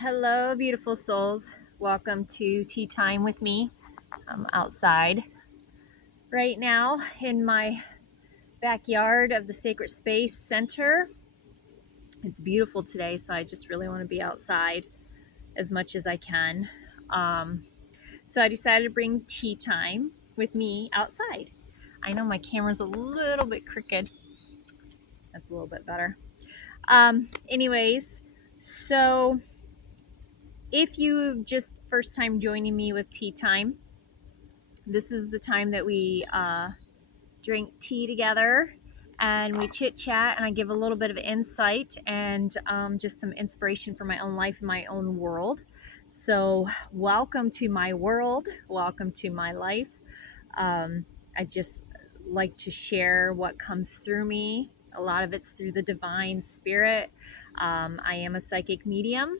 Hello, beautiful souls. Welcome to Tea Time with me. I'm outside right now in my backyard of the Sacred Space Center. It's beautiful today, so I just really want to be outside as much as I can. So I decided to bring tea time with me outside. I know my camera's a little bit crooked. That's a little bit better. Anyways, so if you just first time joining me with tea time, this is the time that we drink tea together and we chit chat, and I give a little bit of insight and just some inspiration for my own life and my own world. So, welcome to my world. Welcome to my life. I just like to share what comes through me. A lot of it's through the divine spirit. I am a psychic medium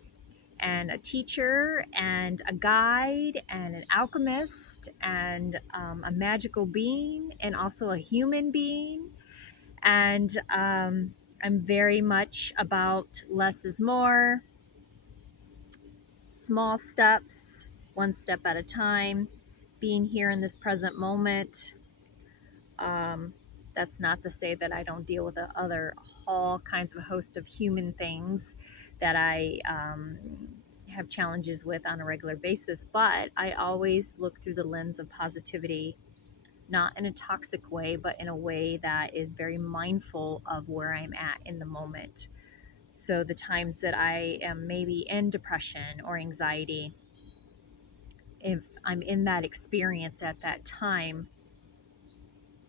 and a teacher and a guide and an alchemist and a magical being and also a human being. And I'm very much about less is more, small steps, one step at a time, being here in this present moment. That's not to say that I don't deal with all kinds of a host of human things that I have challenges with on a regular basis, but I always look through the lens of positivity, not in a toxic way, but in a way that is very mindful of where I'm at in the moment. So the times that I am maybe in depression or anxiety, if I'm in that experience at that time,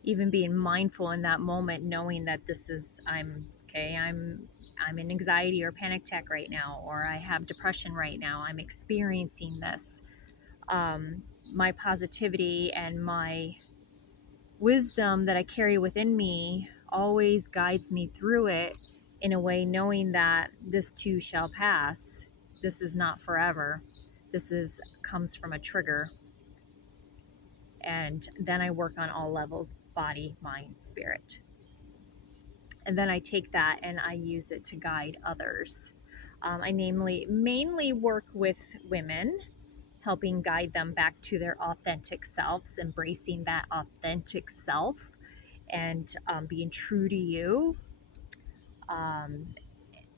even being mindful in that moment, knowing that I'm okay, I'm in anxiety or panic attack right now, or I have depression right now, I'm experiencing this. My positivity and my wisdom that I carry within me always guides me through it in a way, knowing that this too shall pass. This is not forever. Comes from a trigger. And then I work on all levels: body, mind, spirit. And then I take that and I use it to guide others. I mainly work with women, helping guide them back to their authentic selves, embracing that authentic self, and being true to you. Um,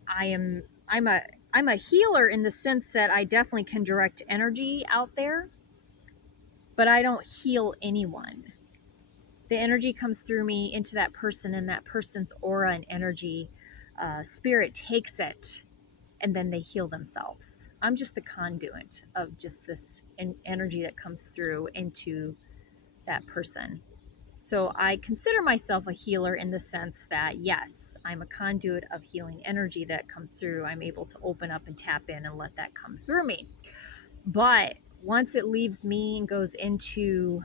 I am I'm a I'm a healer in the sense that I definitely can direct energy out there, but I don't heal anyone. The energy comes through me into that person, and that person's aura and energy, spirit takes it, and then they heal themselves. I'm just the conduit of just this energy that comes through into that person. So I consider myself a healer in the sense that, yes, I'm a conduit of healing energy that comes through. I'm able to open up and tap in and let that come through me. But once it leaves me and goes into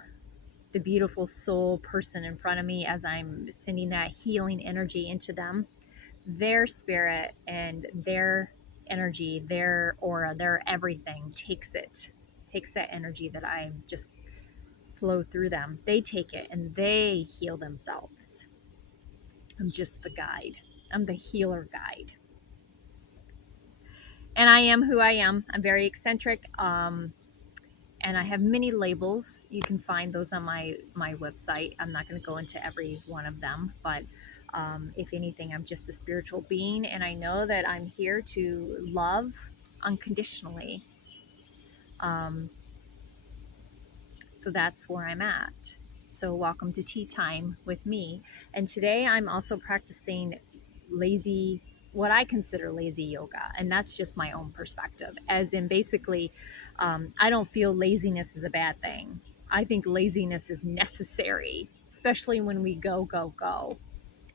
the beautiful soul person in front of me, as I'm sending that healing energy into them, their spirit and their energy, their aura, their everything takes that energy that I just flow through them. They take it and they heal themselves. I'm just the guide. I'm the healer guide. And I am who I am. I'm very eccentric. And I have many labels. You can find those on my website. I'm not going to go into every one of them, but if anything, I'm just a spiritual being, and I know that I'm here to love unconditionally. So that's where I'm at. So welcome to Tea Time with me. And today I'm also practicing what I consider lazy yoga. And that's just my own perspective. As in, basically, I don't feel laziness is a bad thing. I think laziness is necessary, especially when we go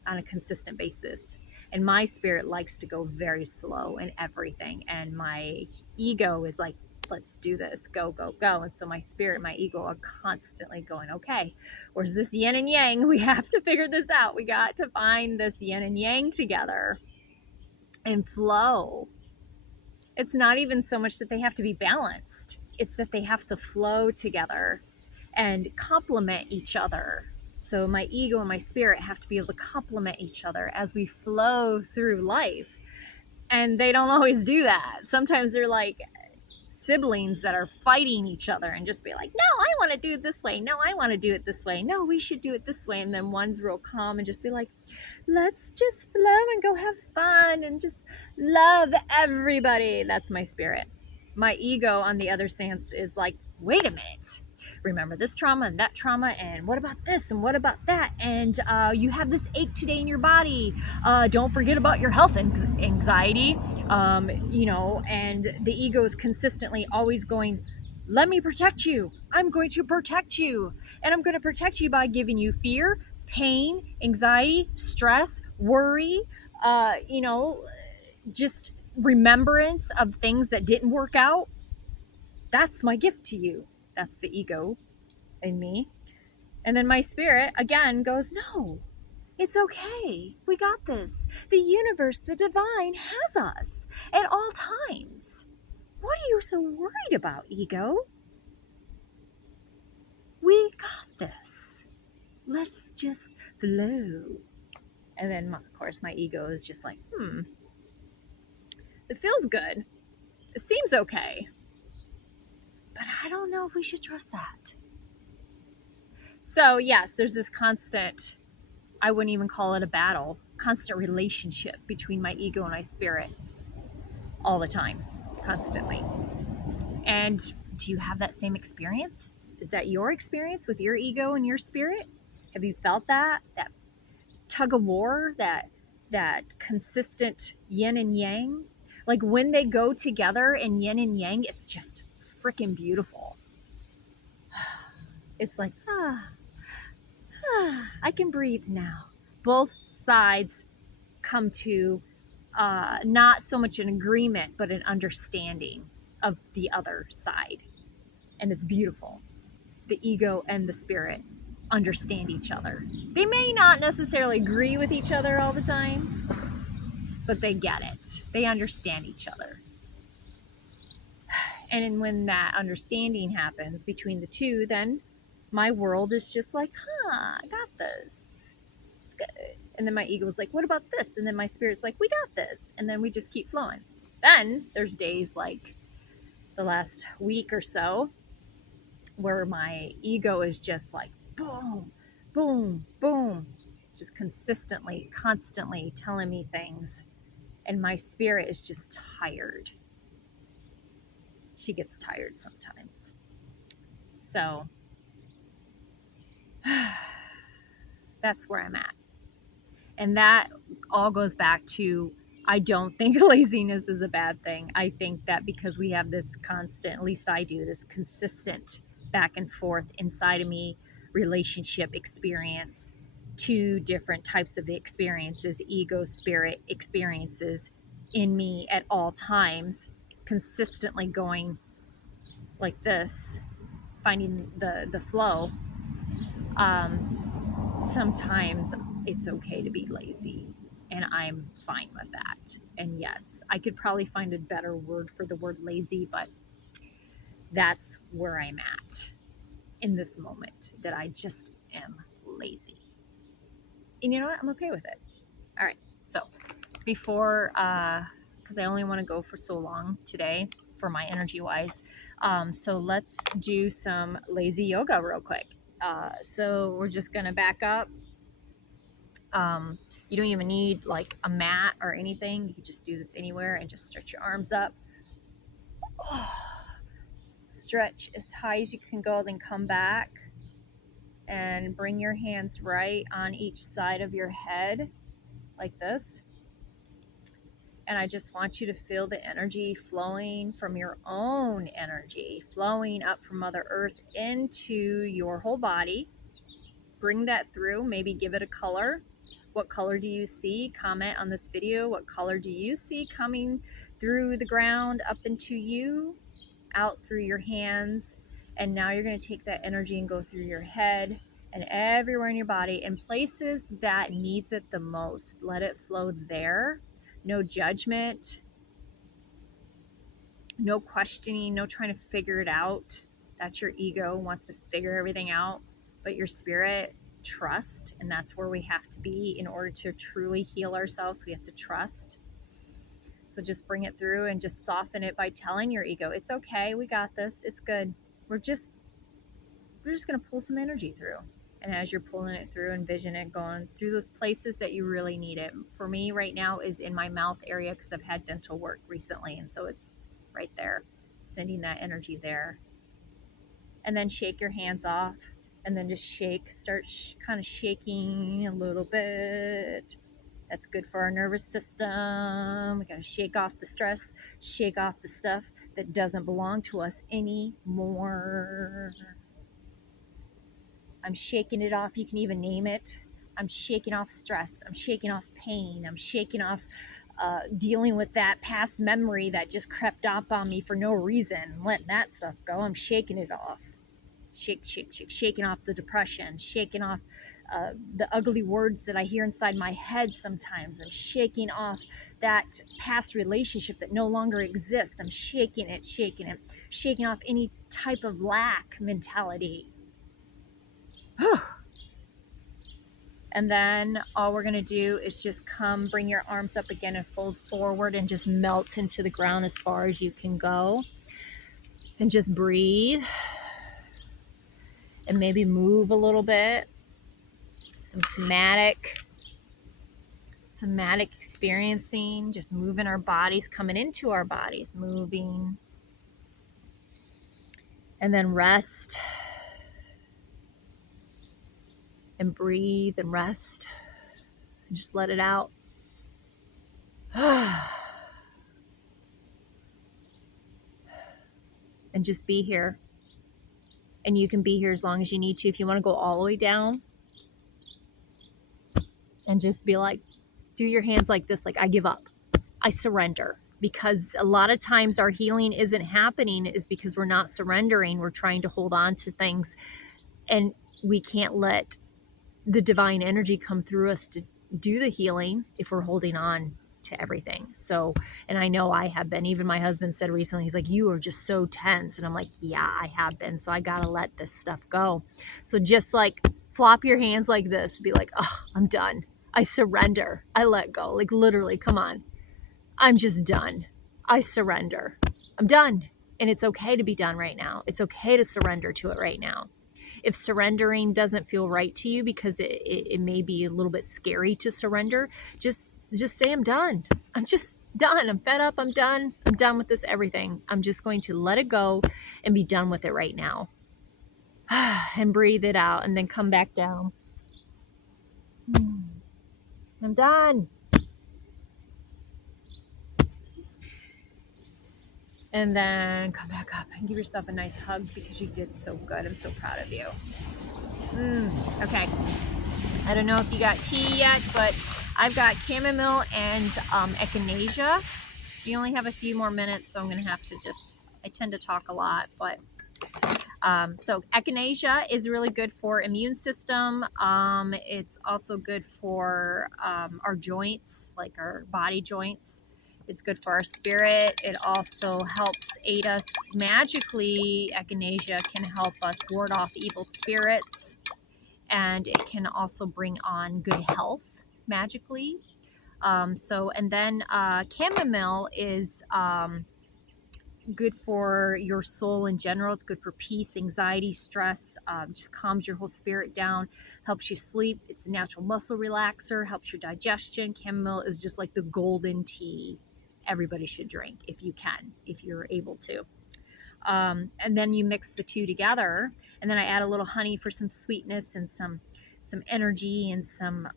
on a consistent basis. And my spirit likes to go very slow in everything. And my ego is like, let's do this, go, go, go. And so my spirit and my ego are constantly going, okay, where's this yin and yang? We have to figure this out. We got to find this yin and yang together and flow. It's not even so much that they have to be balanced, it's that they have to flow together and complement each other. So my ego and my spirit have to be able to complement each other as we flow through life. And they don't always do that. Sometimes they're like siblings that are fighting each other and just be like, no, I want to do it this way. No, I want to do it this way. No, we should do it this way. And then one's real calm and just be like, let's just flow and go have fun and just love everybody. That's my spirit. My ego, on the other stance, is like, wait a minute. Remember this trauma and that trauma, and what about this and what about that? And you have this ache today in your body. Don't forget about your health anxiety. And the ego is consistently always going, let me protect you. I'm going to protect you. And I'm going to protect you by giving you fear, pain, anxiety, stress, worry, just remembrance of things that didn't work out. That's my gift to you. That's the ego in me. And then my spirit again goes, no, it's okay. We got this. The universe, the divine has us at all times. What are you so worried about, ego? We got this. Let's just flow. And then, of course, my ego is just like, it feels good. It seems okay. But I don't know if we should trust that. So, yes, there's this constant, I wouldn't even call it a battle, constant relationship between my ego and my spirit all the time, constantly. And do you have that same experience? Is that your experience with your ego and your spirit? Have you felt that tug of war, that consistent yin and yang? Like when they go together in yin and yang, it's just freaking beautiful. It's like, I can breathe now. Both sides come to not so much an agreement, but an understanding of the other side. And it's beautiful. The ego and the spirit understand each other. They may not necessarily agree with each other all the time, but they get it. They understand each other. And when that understanding happens between the two, then my world is just like, I got this. It's good. And then my ego is like, what about this? And then my spirit's like, we got this. And then we just keep flowing. Then there's days like the last week or so where my ego is just like, boom, boom, boom, just consistently, constantly telling me things. And my spirit is just tired. She gets tired sometimes. So that's where I'm at. And that all goes back to, I don't think laziness is a bad thing. I think that because we have this constant, at least I do, this consistent back and forth inside of me relationship experience, two different types of experiences, ego, spirit experiences in me at all times, consistently going like this, finding the flow. Sometimes it's okay to be lazy, and I'm fine with that. And yes, I could probably find a better word for the word lazy, but that's where I'm at in this moment, that I just am lazy. And you know what? I'm okay with it. All right. So before, because I only want to go for so long today for my energy wise. So let's do some lazy yoga real quick. So we're just going to back up. You don't even need like a mat or anything. You can just do this anywhere and just stretch your arms up. Stretch as high as you can go, then come back and bring your hands right on each side of your head like this. And I just want you to feel the energy flowing from your own energy, flowing up from Mother Earth into your whole body. Bring that through, maybe give it a color. What color do you see? Comment on this video. What color do you see coming through the ground up into you, out through your hands? And now you're going to take that energy and go through your head and everywhere in your body, in places that needs it the most. Let it flow there. No judgment, no questioning, no trying to figure it out. That's your ego, wants to figure everything out. But your spirit, trust, and that's where we have to be in order to truly heal ourselves. We have to trust. So just bring it through and just soften it by telling your ego, it's okay, we got this, it's good. We're just going to pull some energy through. And as you're pulling it through, envision it going through those places that you really need it. For me right now is in my mouth area because I've had dental work recently. And so it's right there, sending that energy there. And then shake your hands off and then just shake, start kind of shaking a little bit. That's good for our nervous system. We got to shake off the stress, shake off the stuff that doesn't belong to us anymore. I'm shaking it off. You can even name it. I'm shaking off stress. I'm shaking off pain. I'm shaking off dealing with that past memory that just crept up on me for no reason. Letting that stuff go. I'm shaking it off. Shake, shake, shake. Shaking off the depression. Shaking off the ugly words that I hear inside my head sometimes. I'm shaking off that past relationship that no longer exists. I'm shaking it, shaking it. Shaking off any type of lack mentality. And then all we're going to do is just bring your arms up again and fold forward and just melt into the ground as far as you can go. And just breathe. And maybe move a little bit. Some somatic experiencing, just moving our bodies, coming into our bodies, moving. And then rest. And breathe and rest. And just let it out. And just be here. And you can be here as long as you need to. If you want to go all the way down and just be like, do your hands like this, like I give up. I surrender. Because a lot of times our healing isn't happening is because we're not surrendering. We're trying to hold on to things and we can't let the divine energy come through us to do the healing if we're holding on to everything. So, and I know I have been. Even my husband said recently, he's like, you are just so tense. And I'm like, yeah, I have been. So I got to let this stuff go. So just like flop your hands like this, be like, oh, I'm done. I surrender. I let go. Like literally, come on. I'm just done. I surrender. I'm done. And it's okay to be done right now. It's okay to surrender to it right now. If surrendering doesn't feel right to you because it may be a little bit scary to surrender, just say I'm done. I'm just done. I'm fed up. I'm done. I'm done with this everything. I'm just going to let it go and be done with it right now. And breathe it out and then come back down. I'm done. And then come back up and give yourself a nice hug because you did so good. I'm so proud of you. Okay. I don't know if you got tea yet, but I've got chamomile and echinacea. We only have a few more minutes, so I'm going to have to I tend to talk a lot, but so echinacea is really good for immune system. It's also good for our joints, like our body joints. It's good for our spirit. It also helps aid us magically. Echinacea can help us ward off evil spirits, and it can also bring on good health magically. And then chamomile is good for your soul in general. It's good for peace, anxiety, stress, just calms your whole spirit down, helps you sleep. It's a natural muscle relaxer, helps your digestion. Chamomile is just like the golden tea everybody should drink if you can, if you're able to. And then you mix the two together, and then I add a little honey for some sweetness and some energy and some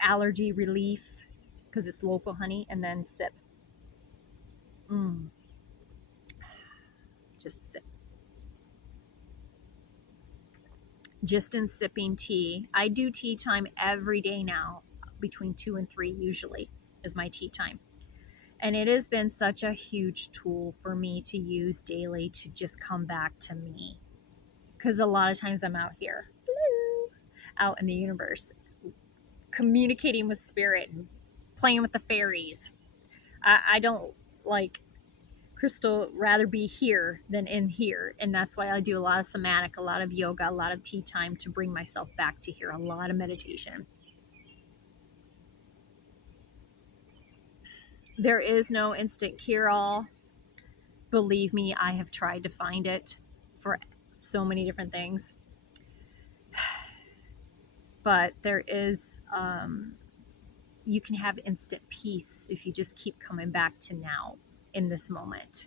allergy relief because it's local honey, and then sip. Just sip. Just in sipping tea. I do tea time every day now, between 2 and 3 usually is my tea time. And it has been such a huge tool for me to use daily to just come back to me. Because a lot of times I'm out here, out in the universe, communicating with spirit and playing with the fairies. I don't like Crystal rather be here than in here, and that's why I do a lot of somatic, a lot of yoga, a lot of tea time to bring myself back to here, a lot of meditation. There is no instant cure-all. Believe me, I have tried to find it for so many different things. But there is, you can have instant peace if you just keep coming back to now in this moment.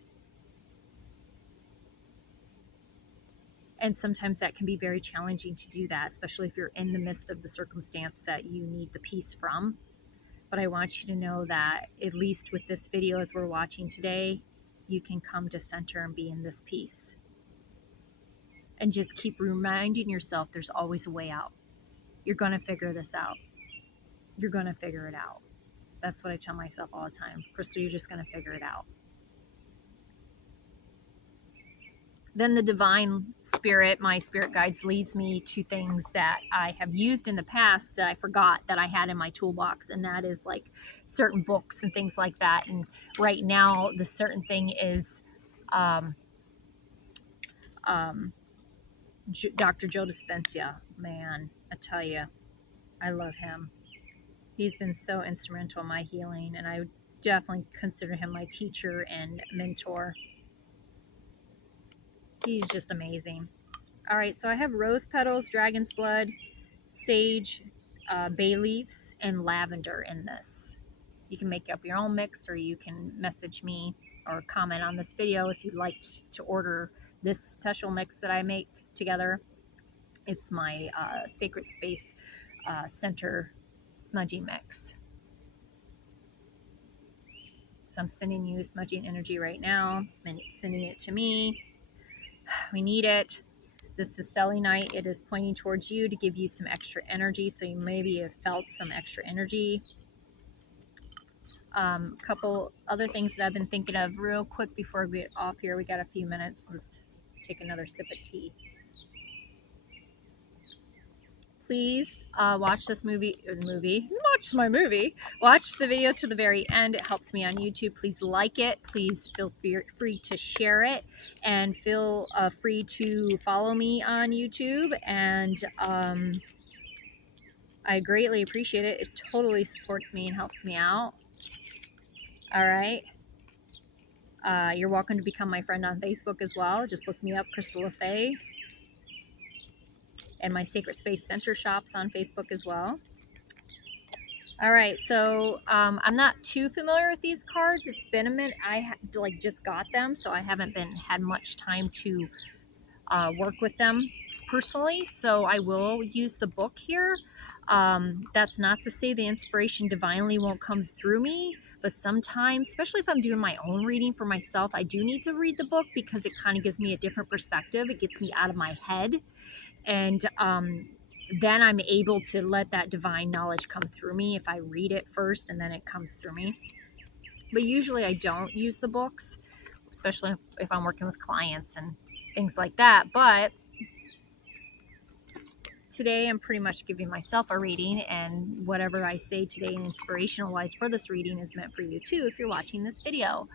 And sometimes that can be very challenging to do that, especially if you're in the midst of the circumstance that you need the peace from. But I want you to know that at least with this video as we're watching today, you can come to center and be in this peace. And just keep reminding yourself there's always a way out. You're going to figure this out. You're going to figure it out. That's what I tell myself all the time. Crystal, you're just going to figure it out. Then the divine spirit, my spirit guides, leads me to things that I have used in the past that I forgot that I had in my toolbox. And that is like certain books and things like that. And right now, the certain thing is Dr. Joe Dispenza. Man, I tell you, I love him. He's been so instrumental in my healing, and I would definitely consider him my teacher and mentor. He's just amazing. All right, so I have rose petals, dragon's blood, sage, bay leaves, and lavender in this. You can make up your own mix, or you can message me or comment on this video if you'd like to order this special mix that I make together. It's my Sacred Space Center smudging mix. So I'm sending you smudging energy right now. It's been sending it to me. We need it. This is selenite. It is pointing towards you to give you some extra energy. So you maybe have felt some extra energy. Couple other things that I've been thinking of real quick before we get off here. We got a few minutes. Let's take another sip of tea. Please watch this watch my movie, watch the video to the very end. It helps me on YouTube. Please like it. Please feel free to share it, and feel free to follow me on YouTube. And I greatly appreciate it. It totally supports me and helps me out. All right. You're welcome to become my friend on Facebook as well. Just look me up, Crystal LaFay, and my Sacred Space Center shops on Facebook as well. All right, so I'm not too familiar with these cards. It's been a minute. I just got them, so I haven't had much time to work with them personally. So I will use the book here. That's not to say the inspiration divinely won't come through me, but sometimes, especially if I'm doing my own reading for myself, I do need to read the book because it kind of gives me a different perspective. It gets me out of my head, and then I'm able to let that divine knowledge come through me if I read it first and then it comes through me. But usually I don't use the books, especially if I'm working with clients and things like that. But today I'm pretty much giving myself a reading, and whatever I say today inspirational wise for this reading is meant for you too if you're watching this video.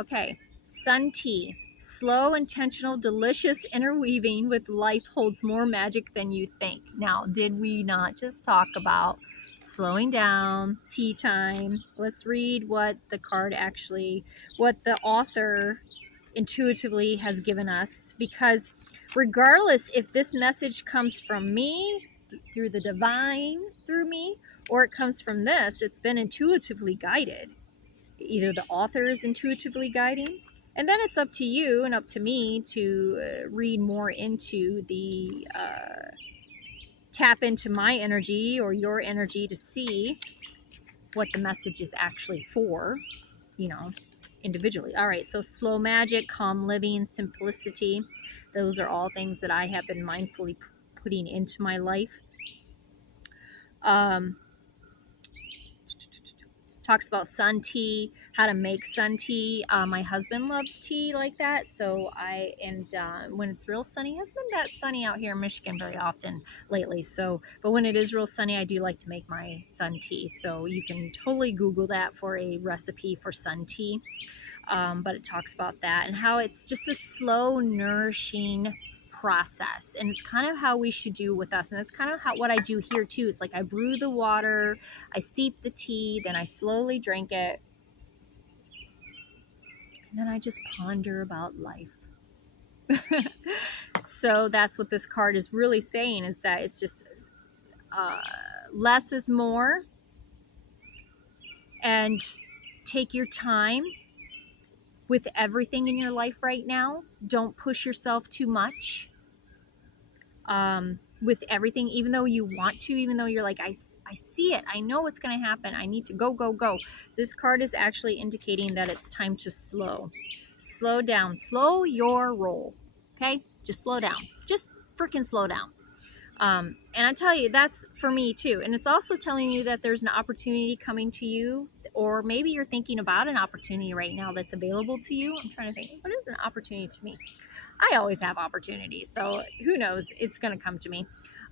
Okay, sun tea. Slow, intentional, delicious interweaving with life holds more magic than you think. Now, did we not just talk about slowing down, tea time? Let's read what the card actually, what the author intuitively has given us, because regardless if this message comes from me, through the divine, through me, or it comes from this, it's been intuitively guided. Either the author is intuitively guiding, and then it's up to you and up to me to read more into the tap into my energy or your energy to see what the message is actually for, individually. All right, so slow magic, calm living, simplicity, those are all things that I have been mindfully putting into my life. Talks about sun tea, how to make sun tea. My husband loves tea like that, so when it's real sunny, it hasn't been that sunny out here in Michigan very often lately, but when it is real sunny, I do like to make my sun tea. So you can totally Google that for a recipe for sun tea. But it talks about that and how it's just a slow, nourishing process, and it's kind of how we should do with us, and that's kind of what I do here too. It's like I brew the water, I steep the tea, then I slowly drink it, And then I just ponder about life. So that's what this card is really saying, is that it's just less is more, and take your time with everything in your life right now. Don't push yourself too much with everything, even though you want to, even though you're like, I see it, I know what's going to happen, I need to go, go, go. This card is actually indicating that it's time to slow down, slow your roll. Okay, just slow down, just freaking slow down. And I tell you, that's for me too. And it's also telling you that there's an opportunity coming to you, or maybe you're thinking about an opportunity right now that's available to you. I'm trying to think, what is an opportunity to me? I always have opportunities, so who knows? It's going to come to me.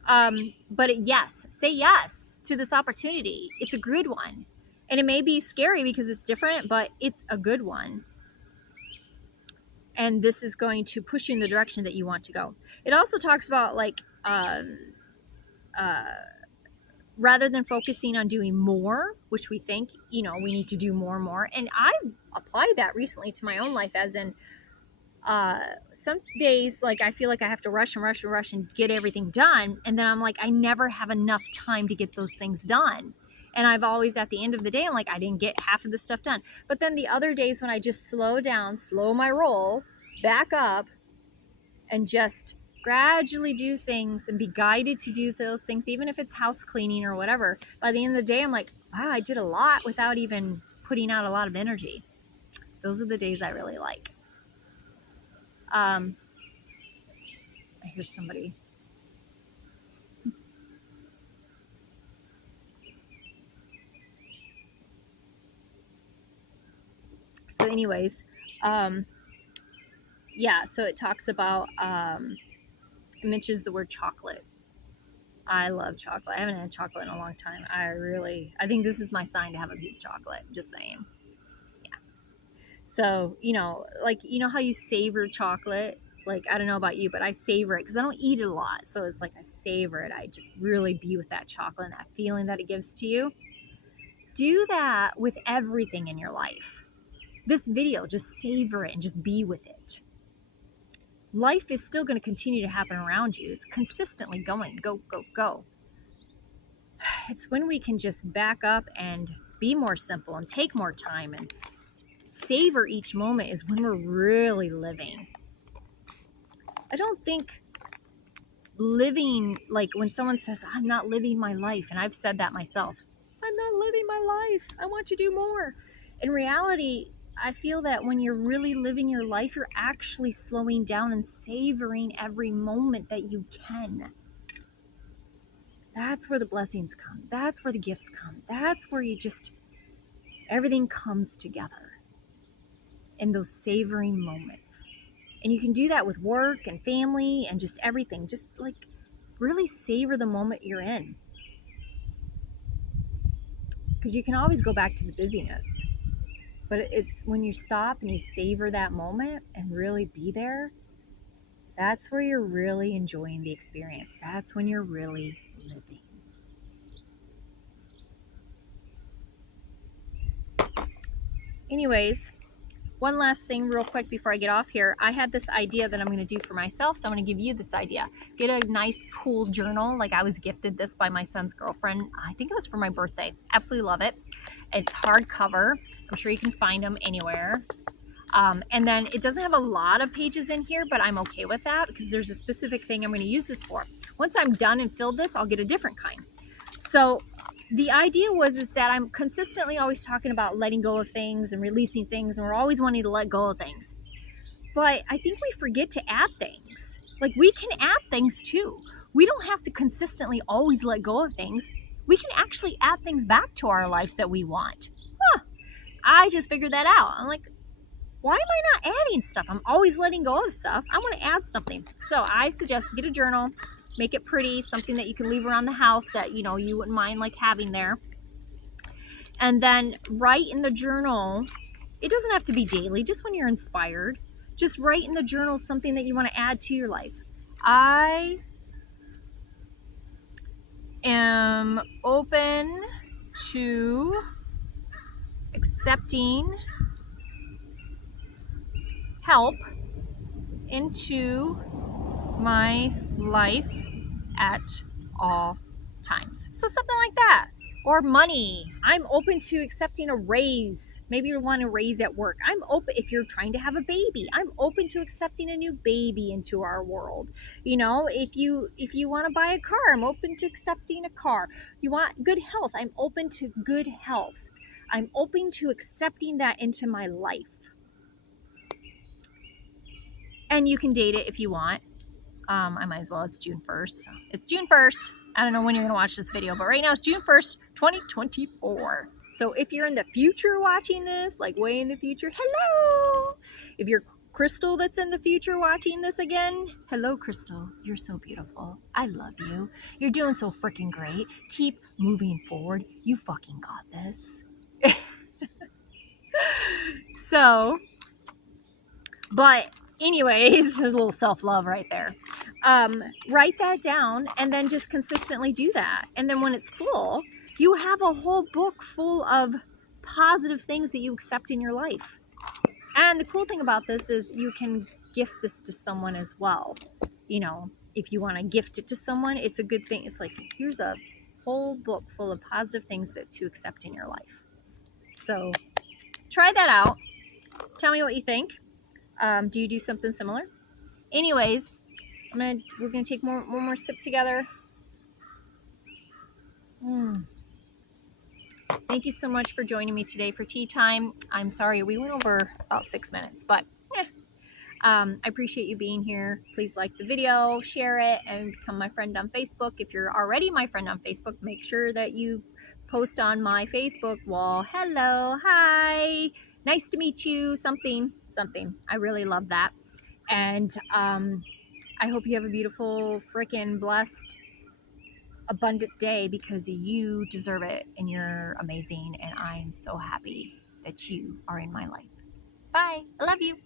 But yes, say yes to this opportunity. It's a good one. And it may be scary because it's different, but it's a good one. And this is going to push you in the direction that you want to go. It also talks about like, rather than focusing on doing more, which we think, we need to do more and more. And I've applied that recently to my own life, as in some days, like, I feel like I have to rush and rush and rush and get everything done. And then I'm like, I never have enough time to get those things done. And I've always, at the end of the day, I'm like, I didn't get half of the stuff done. But then the other days when I just slow down, slow my roll, back up, and just gradually do things and be guided to do those things, even if it's house cleaning or whatever, by the end of the day, I'm like, wow, I did a lot without even putting out a lot of energy. Those are the days I really like. I hear somebody. So anyways, yeah, so it talks about, it mentions the word chocolate. I love chocolate. I haven't had chocolate in a long time. I think this is my sign to have a piece of chocolate. Just saying. Yeah. So, like, how you savor chocolate? Like, I don't know about you, but I savor it because I don't eat it a lot. So it's like I savor it. I just really be with that chocolate and that feeling that it gives to you. Do that with everything in your life. This video, just savor it and just be with it. Life is still going to continue to happen around you. It's consistently going, go, go, go. It's when we can just back up and be more simple and take more time and savor each moment is when we're really living. I don't think living, like when someone says, I'm not living my life, and I've said that myself, I'm not living my life, I want to do more. In reality, I feel that when you're really living your life, you're actually slowing down and savoring every moment that you can. That's where the blessings come. That's where the gifts come. That's where everything comes together in those savoring moments. And you can do that with work and family and just everything. Just like really savor the moment you're in. Because you can always go back to the busyness. But it's when you stop and you savor that moment and really be there, that's where you're really enjoying the experience. That's when you're really living. Anyways, one last thing real quick before I get off here. I had this idea that I'm going to do for myself, so I'm going to give you this idea. Get a nice, cool journal. Like, I was gifted this by my son's girlfriend. I think it was for my birthday. Absolutely love it. It's hardcover. I'm sure you can find them anywhere. And then it doesn't have a lot of pages in here, but I'm okay with that because there's a specific thing I'm going to use this for. Once I'm done and filled this, I'll get a different kind. So the idea is that I'm consistently always talking about letting go of things and releasing things, and we're always wanting to let go of things. But I think we forget to add things. Like, we can add things too. We don't have to consistently always let go of things. We can actually add things back to our lives that we want. I just figured that out. I'm like, why am I not adding stuff? I'm always letting go of stuff. I want to add something. So I suggest get a journal, make it pretty, something that you can leave around the house that, you wouldn't mind like having there. And then write in the journal. It doesn't have to be daily, just when you're inspired. Just write in the journal something that you want to add to your life. I am open to accepting help into my life at all times. So something like that. Or money. I'm open to accepting a raise. Maybe you want a raise at work. I'm open if you're trying to have a baby. I'm open to accepting a new baby into our world. You know, if you want to buy a car, I'm open to accepting a car. You want good health, I'm open to good health. I'm open to accepting that into my life. And you can date it if you want. I might as well. It's June 1st. It's June 1st. I don't know when you're going to watch this video, but right now it's June 1st, 2024. So if you're in the future watching this, like way in the future, hello. If you're Crystal that's in the future watching this again, hello, Crystal. You're so beautiful. I love you. You're doing so freaking great. Keep moving forward. You fucking got this. So, but anyways, there's a little self-love right there. Write that down and then just consistently do that. And then when it's full, you have a whole book full of positive things that you accept in your life. And the cool thing about this is you can gift this to someone as well. You know, if you want to gift it to someone, it's a good thing. It's like, here's a whole book full of positive things that to accept in your life. So try that out. Tell me what you think. Do you do something similar? Anyways, we're gonna take one more sip together. Thank you so much for joining me today for tea time. I'm sorry we went over about 6 minutes, but I appreciate you being here. Please like the video, share it, and become my friend on Facebook. If you're already my friend on Facebook, make sure that you post on my Facebook wall. Hello, hi, nice to meet you. Something. I really love that. And I hope you have a beautiful, freaking blessed, abundant day because you deserve it and you're amazing. And I'm so happy that you are in my life. Bye. I love you.